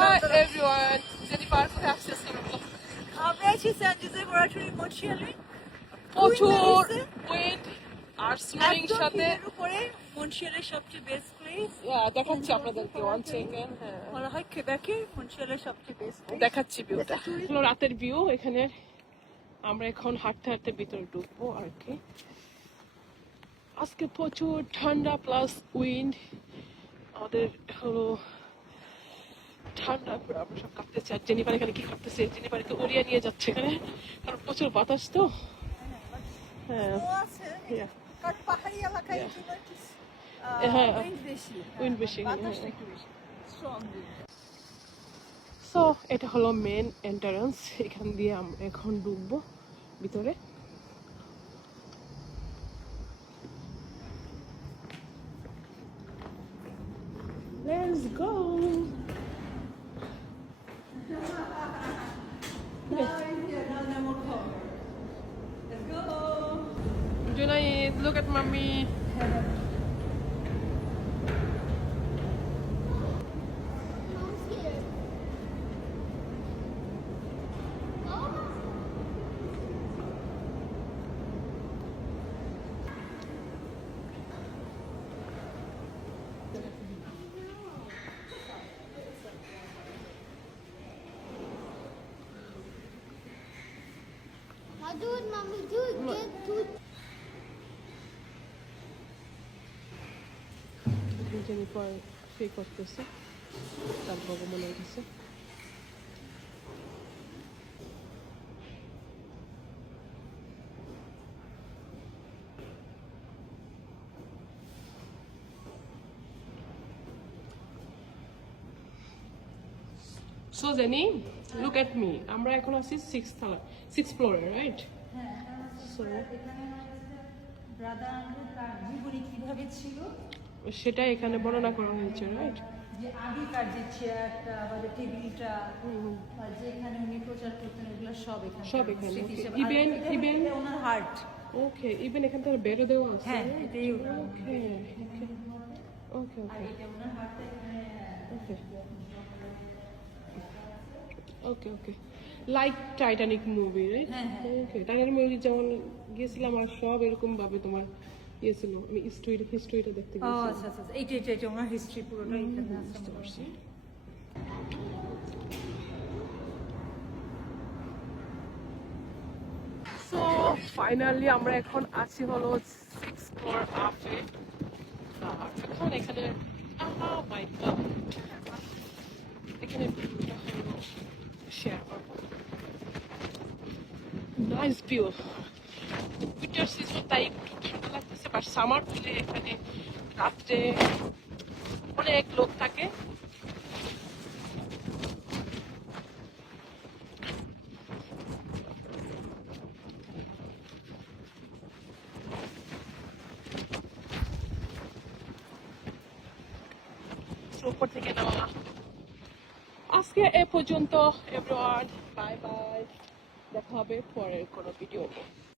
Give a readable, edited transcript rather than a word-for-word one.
Hi everyone, Jennifer কোথায় আসছে? আমরা আছি সান জোসেফ ওরাটরি মনশিয়ালে প্রচুর উইন্ড আর স্নোইং একদম সাথে হিলের উপরে মনশিয়ালের সবচেয়ে বেস্ট প্লেস দেখাচ্ছি আপনাদেরকে ওয়ান সেকেন্ড। হ্যাঁ, বলা হয় কেবেকে মনশিয়ালের সবচেয়ে বেস্ট প্লেস দেখাচ্ছি ভিউটা। হলো রাতের ভিউ এখানে। আমরা এখন হাঁটতে হাঁটতে ভিতরে ঢুকবো আর কি। আজকে প্রচুর ঠান্ডা প্লাস উইন্ড। আমাদের হলো ঠান্ডা পুরো, আমরা সব কাঁপতেছি। আর জেনিফার এখানে কি করতেছে? জেনিফারকে উড়িয়ে নিয়ে যাচ্ছে এখানে, কারণ প্রচুর বাতাস তো। হ্যাঁ, yeah. কারণ পাহাড়ি এলাকায় Yeah. জন্য একটু হ্যাঁ, উইন্ড বেশি উইন্ড বেশি। বাতাসটা একটু বেশি স্ট্রং সো এটা হলো মেন এন্ট্রান্স। এখান দিয়ে আমরা এখন ঢুকবো ভিতরে। Let's go. Junaid, look at mommy. Do it, mommy. Do it. Do it. Jennifer pay করতেছে, তার বাবা মনে হচ্ছে। So Jenny, look at me. আমরা এখন আছি 6th ফ্লোরে, রাইট? So ব্রাদার তার জীবনী কিভাবে ছিল সেটা এখানে বর্ণনা করা হয়েছে, রাইট? যে আগেকার যে চেয়ারটা বা যে টেবিলটা বা যেখানে উনি প্রচার করতেন এগুলো সব এখানে সব এখানে, স্মৃতি okay. হিসেবে। Even- আর এটা even- ওনার হার্ট ওকে, ইভেন এখান থেকে বেরো দেওয়া আছে। হ্যাঁ এটাই ওনার ওকে ওকে আর এটা ওনার হার্টটা এখানে ওকে ওকে ওকে, লাইক টাইটানিক মুভি, রাইট? হ্যাঁ, হ্যাঁ। ওকে, টাইটানিক মুভি যেমন গিয়েছিলাম আর সব এরকম ভাবে তোমার ইয়ে ছিল। আমি হিস্ট্রিটা দেখতে ও গিয়েছিলাম। আচ্ছা আচ্ছা এইটা ওনার হিস্ট্রি পুরোটা এখানে আছে বুঝতে পারছি। সো ফাইনালি আমরা এখন আছি হলো 6th ফ্লোর আপে। আর এখন এখানে মাই গড, এখানে ভিউটা হলো শেয়ার করবো। Nice view. উইন্টার সিজন তাই একটু ঠান্ডা লাগতেছে, বাট সামার হলে এখানে রাত্রে অনেক লোক থাকে। উপর থেকে নেওয়া। আজকে এ পর্যন্ত এভরিওয়ান, বাই বাই, দেখা হবে পরের কোনো ভিডিও নিয়ে।